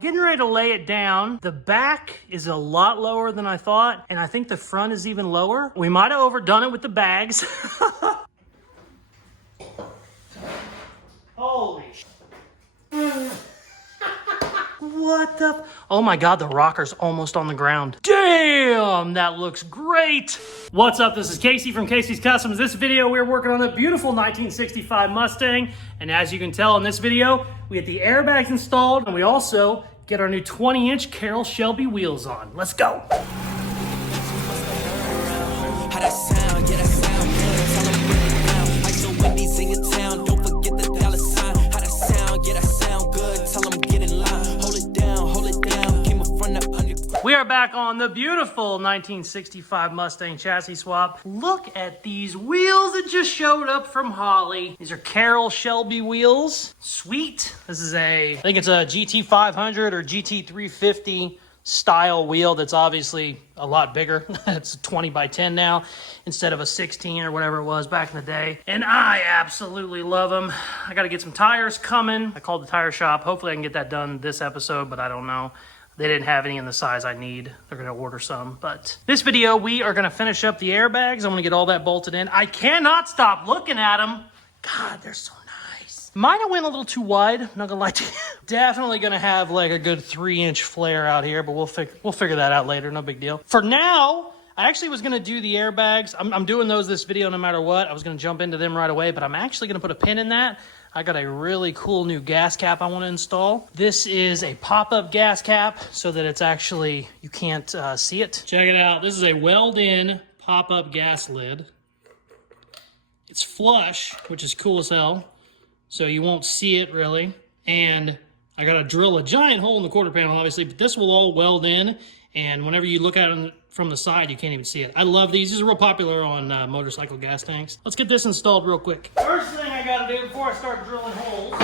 Getting ready to lay it down. The back is a lot lower than I thought, and I think the front is even lower. We might have overdone it with the bags. Holy sh**. What the? Oh my God, the rocker's almost on the ground. Damn, that looks great. What's up? This is Casey from Caseyscustoms. This video, we're working on a beautiful 1965 Mustang. And as you can tell in this video, we get the airbags installed, and we also get our new 20-inch Carroll Shelby wheels on. Let's go. We are back on the beautiful 1965 Mustang chassis swap. Look at these wheels that just showed up from Holly. These are Carroll Shelby wheels. Sweet. This is I think it's a GT500 or GT350 style wheel that's obviously a lot bigger. It's 20 by 10 now instead of a 16 or whatever it was back in the day. And I absolutely love them. I got to get some tires coming. I called the tire shop. Hopefully I can get that done this episode, but I don't know. They didn't have any in the size I need. They're going to order some. But this video, we are going to finish up the airbags. I'm going to get all that bolted in. I cannot stop looking at them. God, they're so nice. Might have went a little too wide. Not going to lie to you. Definitely going to have like a good 3-inch flare out here, but we'll figure that out later. No big deal. For now, I actually was going to do the airbags. I'm doing those this video no matter what. I was going to jump into them right away, but I'm actually going to put a pin in that. I got a really cool new gas cap I want to install. This is a pop-up gas cap so that it's actually, you can't see it. Check it out. This is a weld-in pop-up gas lid. It's flush, which is cool as hell, so you won't see it really. And I got to drill a giant hole in the quarter panel, obviously, but this will all weld in, and whenever you look at it from the side, you can't even see it. I love these. These are real popular on motorcycle gas tanks. Let's get this installed real quick. First thing I gotta do before I start drilling holes,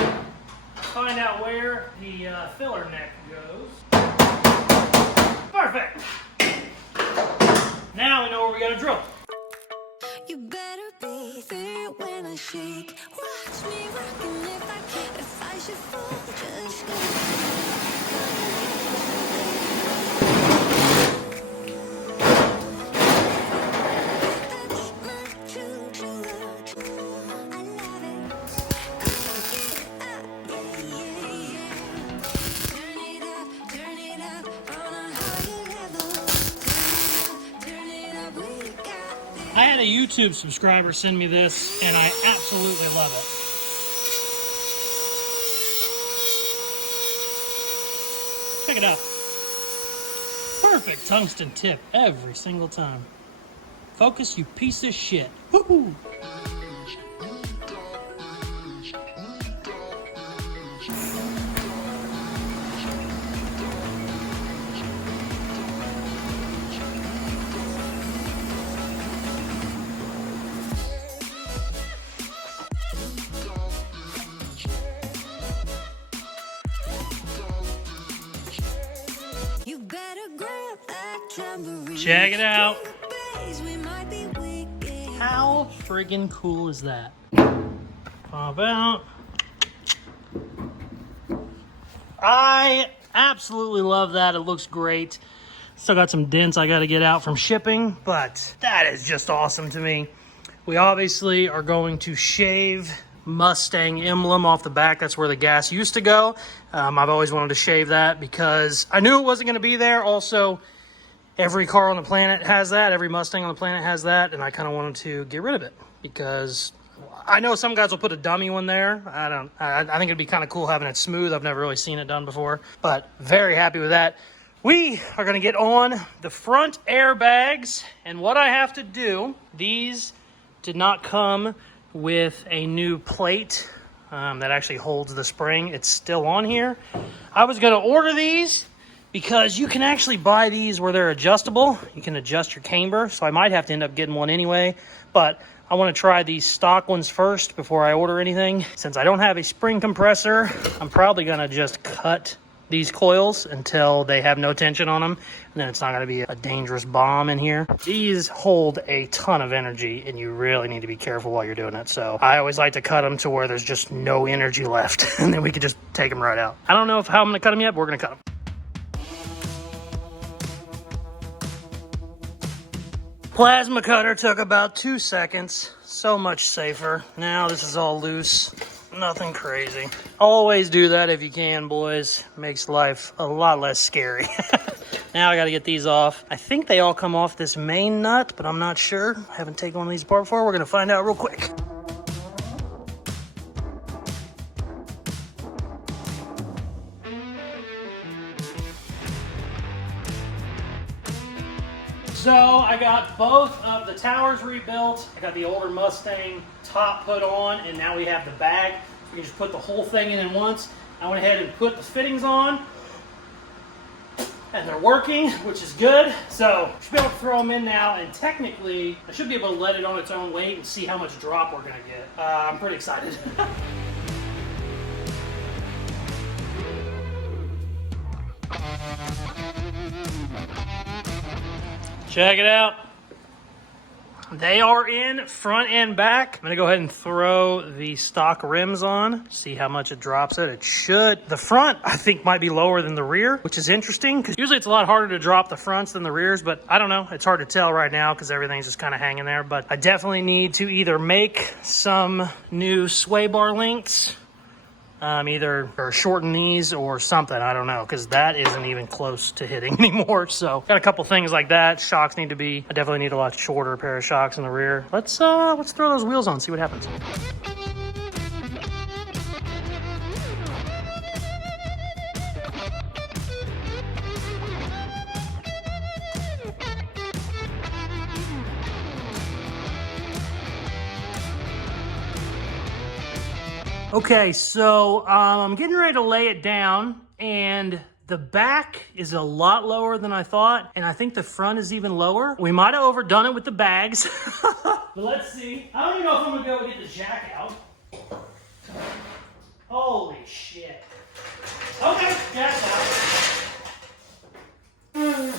find out where the filler neck goes. Perfect. Now we know where we gotta drill. You better be there when I shake. Watch me rockin' if I should fall, just go. I had a YouTube subscriber send me this, and I absolutely love it. Check it out. Perfect tungsten tip every single time. Focus, you piece of shit. Woohoo! Check it out. How friggin' cool is that? Pop out. I absolutely love that. It looks great. Still got some dents I got to get out from shipping, but that is just awesome to me. We obviously are going to shave Mustang emblem off the back. That's where the gas used to go. I've always wanted to shave that because I knew it wasn't going to be there. Also, every car on the planet has that. Every Mustang on the planet has that. And I kind of wanted to get rid of it because I know some guys will put a dummy one there. I think it'd be kind of cool having it smooth. I've never really seen it done before, but very happy with that. We are going to get on the front airbags, and what I have to do, these did not come with a new plate that actually holds the spring. It's still on here. I was going to order these because you can actually buy these where they're adjustable. You can adjust your camber, so I might have to end up getting one anyway, but I want to try these stock ones first before I order anything. Since I don't have a spring compressor, I'm probably going to just cut these coils until they have no tension on them, and then it's not going to be a dangerous bomb in here. These hold a ton of energy, and you really need to be careful while you're doing it. So I always like to cut them to where there's just no energy left, and then we can just take them right out. I don't know how I'm going to cut them yet, but we're going to cut them. Plasma cutter took about 2 seconds. So much safer. Now this is all loose. Nothing crazy. Always do that if you can, boys. Makes life a lot less scary. Now I gotta get these off. I think they all come off this main nut, but I'm not sure. I haven't taken one of these apart before. We're gonna find out real quick. So I got both of the towers rebuilt. I got the older Mustang top put on, and now we have the bag. We can just put the whole thing in once. I went ahead and put the fittings on, and they're working, which is good. So I should be able to throw them in now, and technically I should be able to let it on its own weight and see how much drop we're gonna get. I'm pretty excited. Check it out. They are in front and back. I'm gonna go ahead and throw the stock rims on, see how much it drops it. It should. The front, I think, might be lower than the rear, which is interesting because usually it's a lot harder to drop the fronts than the rears, but I don't know. It's hard to tell right now because everything's just kind of hanging there. But I definitely need to either make some new sway bar links, either or shorten these or something. I don't know, because that isn't even close to hitting anymore. So got a couple things like that. Shocks need to be, I definitely need a lot shorter pair of shocks in the rear. Let's throw those wheels on, see what happens. Okay, so I'm getting ready to lay it down, and the back is a lot lower than I thought, and I think the front is even lower. We might have overdone it with the bags, but let's see. I don't even know if I'm gonna be able to get the jack out. Holy shit. Okay, jack's out.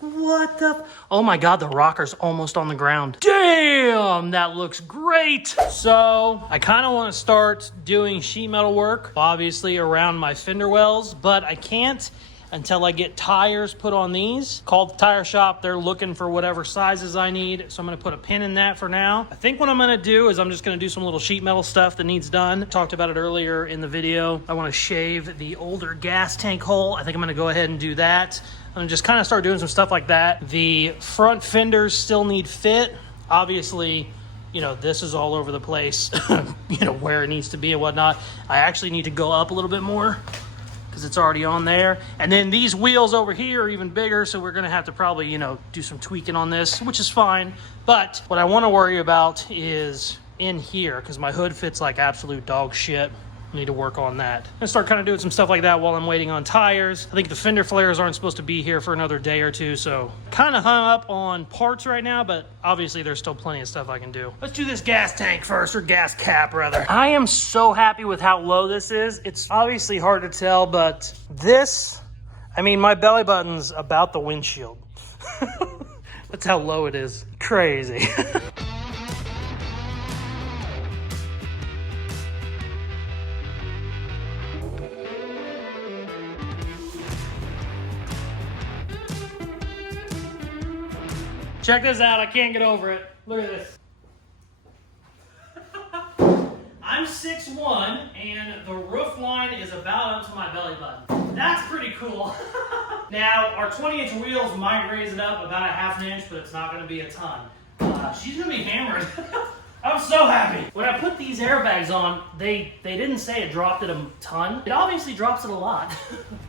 What the? Oh my God, the rocker's almost on the ground. Damn, that looks great. So I kind of want to start doing sheet metal work, obviously around my fender wells, but I can't until I get tires put on these. Called the tire shop. They're looking for whatever sizes I need. So I'm going to put a pin in that for now. I think what I'm going to do is I'm just going to do some little sheet metal stuff that needs done. Talked about it earlier in the video. I want to shave the older gas tank hole. I think I'm going to go ahead and do that. And just kind of start doing some stuff like that. The front fenders still need fit. Obviously, you know, this is all over the place, you know, where it needs to be and whatnot. I actually need to go up a little bit more because it's already on there. And then these wheels over here are even bigger, so we're gonna have to probably, you know, do some tweaking on this, which is fine. But what I wanna worry about is in here, because my hood fits like absolute dog shit. Need to work on that and start kind of doing some stuff like that while I'm waiting on tires. I think the fender flares aren't supposed to be here for another day or two, so kind of hung up on parts right now, but obviously there's still plenty of stuff I can do. Let's do this gas tank first, or gas cap rather. I am so happy with how low this is. It's obviously hard to tell, but this, I mean, my belly button's about the windshield. That's how low it is. Crazy. Check this out, I can't get over it. Look at this. I'm 6'1", and the roof line is about up to my belly button. That's pretty cool. Now, our 20-inch wheels might raise it up about a half an inch, but it's not gonna be a ton. She's gonna be hammered. I'm so happy. When I put these airbags on, they didn't say it dropped it a ton. It obviously drops it a lot.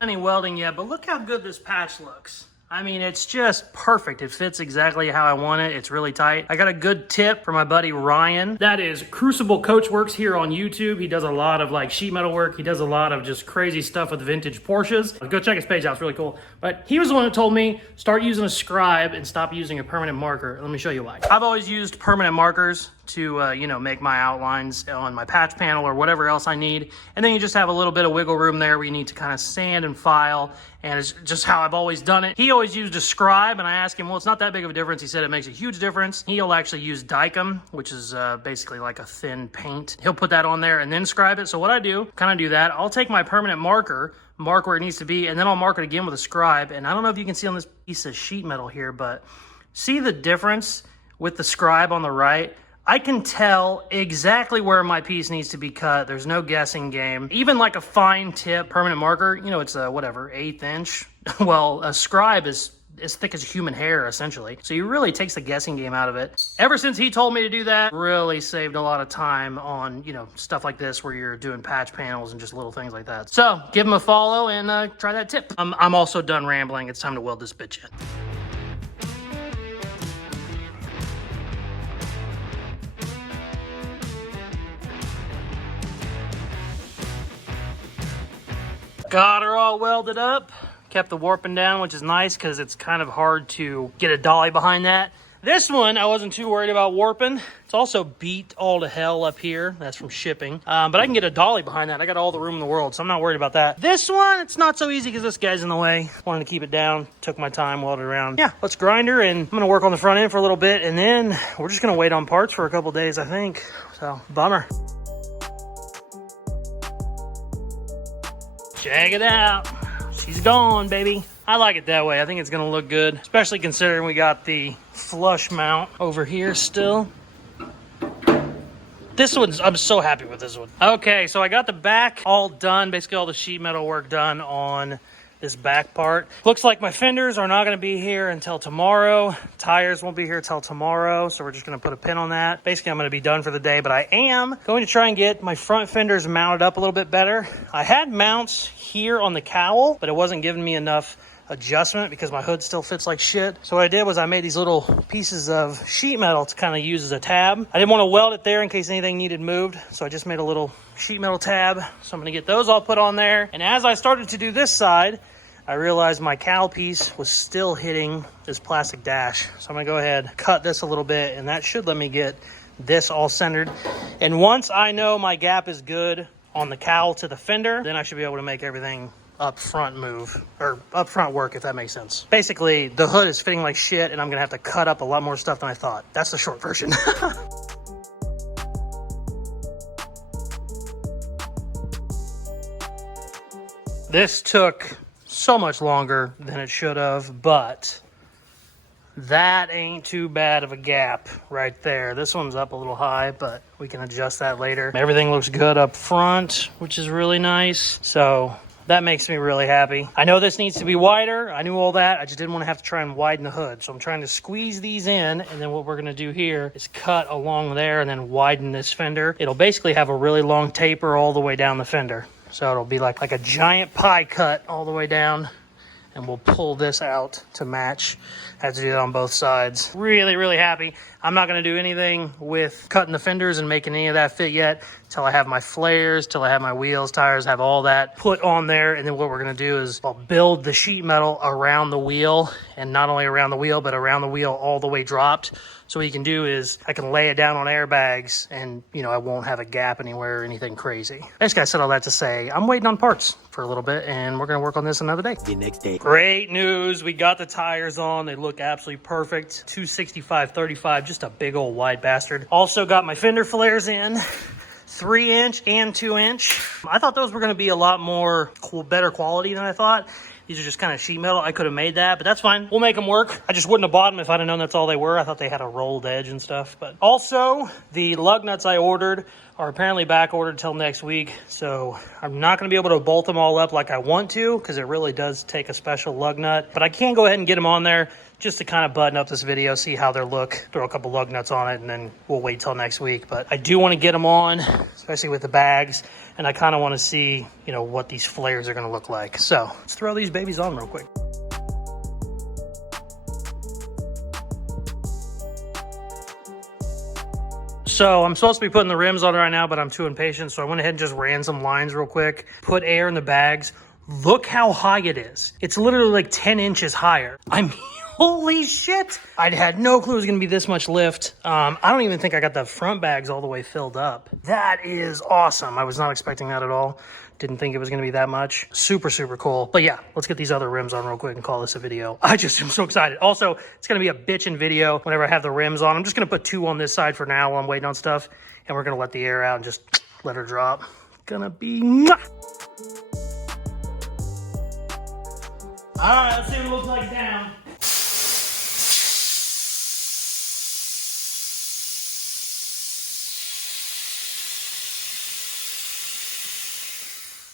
Any welding yet, but look how good this patch looks. I mean, it's just perfect. It fits exactly how I want it. It's really tight. I got a good tip from my buddy Ryan. That is Crucible Coach Works here on YouTube. He does a lot of like sheet metal work. He does a lot of just crazy stuff with vintage Porsches. Go check his page out. It's really cool. But he was the one who told me start using a scribe and stop using a permanent marker. Let me show you why. I've always used permanent markers to, you know, make my outlines on my patch panel or whatever else I need. And then you just have a little bit of wiggle room there where you need to kind of sand and file. And it's just how I've always done it. He always used a scribe, and I asked him, well, it's not that big of a difference. He said it makes a huge difference. He'll actually use Dykem, which is basically like a thin paint. He'll put that on there and then scribe it. So what I do, kind of do that. I'll take my permanent marker, mark where it needs to be, and then I'll mark it again with a scribe. And I don't know if you can see on this piece of sheet metal here, but see the difference with the scribe on the right? I can tell exactly where my piece needs to be cut. There's no guessing game. Even like a fine tip permanent marker, you know, it's a whatever, 1/8 inch. Well, a scribe is as thick as human hair, essentially. So he really takes the guessing game out of it. Ever since he told me to do that, really saved a lot of time on, you know, stuff like this where you're doing patch panels and just little things like that. So give him a follow and try that tip. I'm also done rambling. It's time to weld this bitch in. Got her all welded up. Kept the warping down, which is nice because it's kind of hard to get a dolly behind that. This one, I wasn't too worried about warping. It's also beat all to hell up here. That's from shipping. But I can get a dolly behind that. I got all the room in the world, so I'm not worried about that. This one, it's not so easy because this guy's in the way. Wanted to keep it down. Took my time, welded around. Yeah, let's grind her, and I'm going to work on the front end for a little bit, and then we're just going to wait on parts for a couple days, I think. So, bummer. Check it out. She's gone, baby. I like it that way. I think it's gonna look good, especially considering we got the flush mount over here still. This one's, I'm so happy with this one. Okay, so I got the back all done, basically all the sheet metal work done on this back part. Looks like my fenders are not going to be here until tomorrow. Tires won't be here till tomorrow, so we're just going to put a pin on that. Basically, I'm going to be done for the day, but I am going to try and get my front fenders mounted up a little bit better. I had mounts here on the cowl, but it wasn't giving me enough adjustment because my hood still fits like shit. So what I did was I made these little pieces of sheet metal to kind of use as a tab. I didn't want to weld it there in case anything needed moved, so I just made a little sheet metal tab. So I'm going to get those all put on there. And as I started to do this side, I realized my cowl piece was still hitting this plastic dash. So I'm going to go ahead, cut this a little bit, and that should let me get this all centered. And once I know my gap is good on the cowl to the fender, then I should be able to make everything up front move, or up front work, if that makes sense. Basically, the hood is fitting like shit, and I'm going to have to cut up a lot more stuff than I thought. That's the short version. This took so much longer than it should have, but that ain't too bad of a gap right there. This one's up a little high, but we can adjust that later. Everything looks good up front, which is really nice. So that makes me really happy. I know this needs to be wider. I knew all that. I just didn't want to have to try and widen the hood. So I'm trying to squeeze these in, and then what we're going to do here is cut along there and then widen this fender. It'll basically have a really long taper all the way down the fender. So it'll be like a giant pie cut all the way down, and we'll pull this out to match. I have to do that on both sides. Really, really happy. I'm not going to do anything with cutting the fenders and making any of that fit yet till I have my flares, till I have my wheels, tires, have all that put on there. And then what we're going to do is I'll build the sheet metal around the wheel, and not only around the wheel, but around the wheel all the way dropped. So what you can do is I can lay it down on airbags, and, you know, I won't have a gap anywhere or anything crazy. Basically, I said all that to say I'm waiting on parts for a little bit, and we're going to work on this another day. The next day. Great news. We got the tires on. They look absolutely perfect. 265/35, just a big old wide bastard. Also got my fender flares in. 3-inch and 2-inch. I thought those were going to be a lot more better quality than I thought. These are just kind of sheet metal. I could have made that, but that's fine. We'll make them work. I just wouldn't have bought them if I'd have known that's all they were. I thought they had a rolled edge and stuff. But also, the lug nuts I ordered are apparently back ordered till next week. So I'm not going to be able to bolt them all up like I want to, because it really does take a special lug nut. But I can go ahead and get them on there just to kind of button up this video, see how they look, throw a couple lug nuts on it, and then we'll wait till next week. But I do want to get them on, especially with the bags, and I kind of want to see, you know, what these flares are going to look like. So let's throw these babies on real quick. So I'm supposed to be putting the rims on right now, but I'm too impatient, so I went ahead and just ran some lines real quick, put air in the bags. Look how high it is. It's literally like 10 inches higher. I mean, Holy shit! I had no clue it was gonna be this much lift. I don't even think I got the front bags all the way filled up. That is awesome. I was not expecting that at all. Didn't think it was gonna be that much. Super, super cool. But yeah, let's get these other rims on real quick and call this a video. I just am so excited. Also, it's gonna be a bitchin' video whenever I have the rims on. I'm just gonna put 2 on this side for now while I'm waiting on stuff. And we're gonna let the air out and just let her drop. Gonna be... Alright, let's see what it looks like down.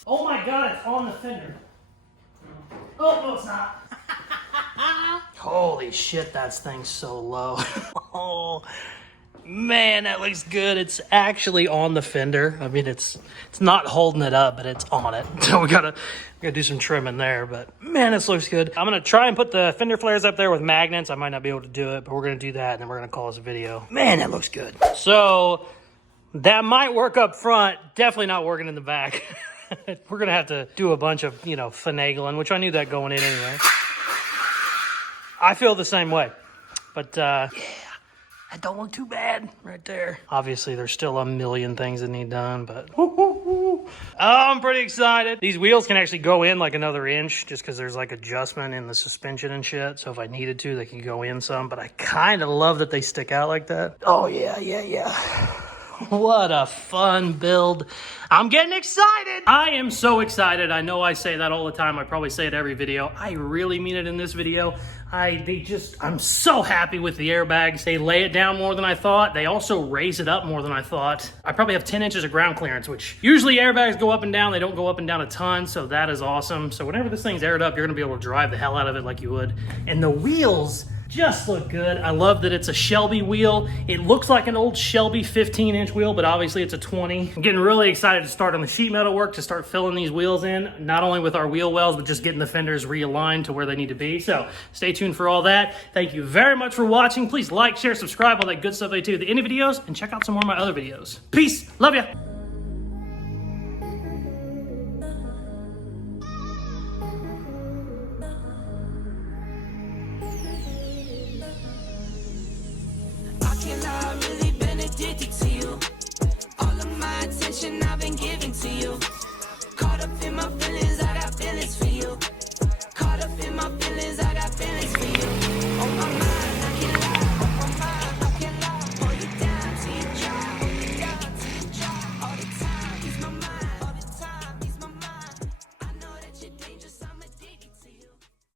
Oh my god, it's on the fender. Oh, no, it's not. Holy shit, that thing's so low. Oh, man, that looks good. It's actually on the fender. I mean, it's not holding it up, but it's on it. So we gotta do some trimming there, but man, this looks good. I'm gonna try and put the fender flares up there with magnets. I might not be able to do it, but we're gonna do that, and then we're gonna call this a video. Man, that looks good. So that might work up front. Definitely not working in the back. We're gonna have to do a bunch of, you know, finagling, which I knew that going in anyway. I feel the same way, but yeah, that don't look too bad right there. Obviously, there's still a million things that need done, but I'm pretty excited. These wheels can actually go in like another inch just because there's like adjustment in the suspension and shit. So if I needed to, they can go in some, but I kind of love that they stick out like that. Oh yeah, yeah, yeah. What a fun build. I'm getting excited. I am so excited. I know I say that all the time. I probably say it every video. I really mean it in this video. I'm so happy with the airbags. They lay it down more than I thought. They also raise it up more than I thought. I probably have 10 inches of ground clearance, which usually airbags go up and down. They don't go up and down a ton, so that is awesome. So whenever this thing's aired up, you're gonna be able to drive the hell out of it like you would. And the wheels just look good. I love that it's a Shelby wheel. It looks like an old Shelby 15-inch wheel, but obviously it's a 20. I'm getting really excited to start on the sheet metal work, to start filling these wheels in, not only with our wheel wells, but just getting the fenders realigned to where they need to be. So stay tuned for all that. Thank you very much for watching. Please like, share, subscribe, all that good stuff I do at the end of videos, and check out some more of my other videos. Peace. Love ya. Can I really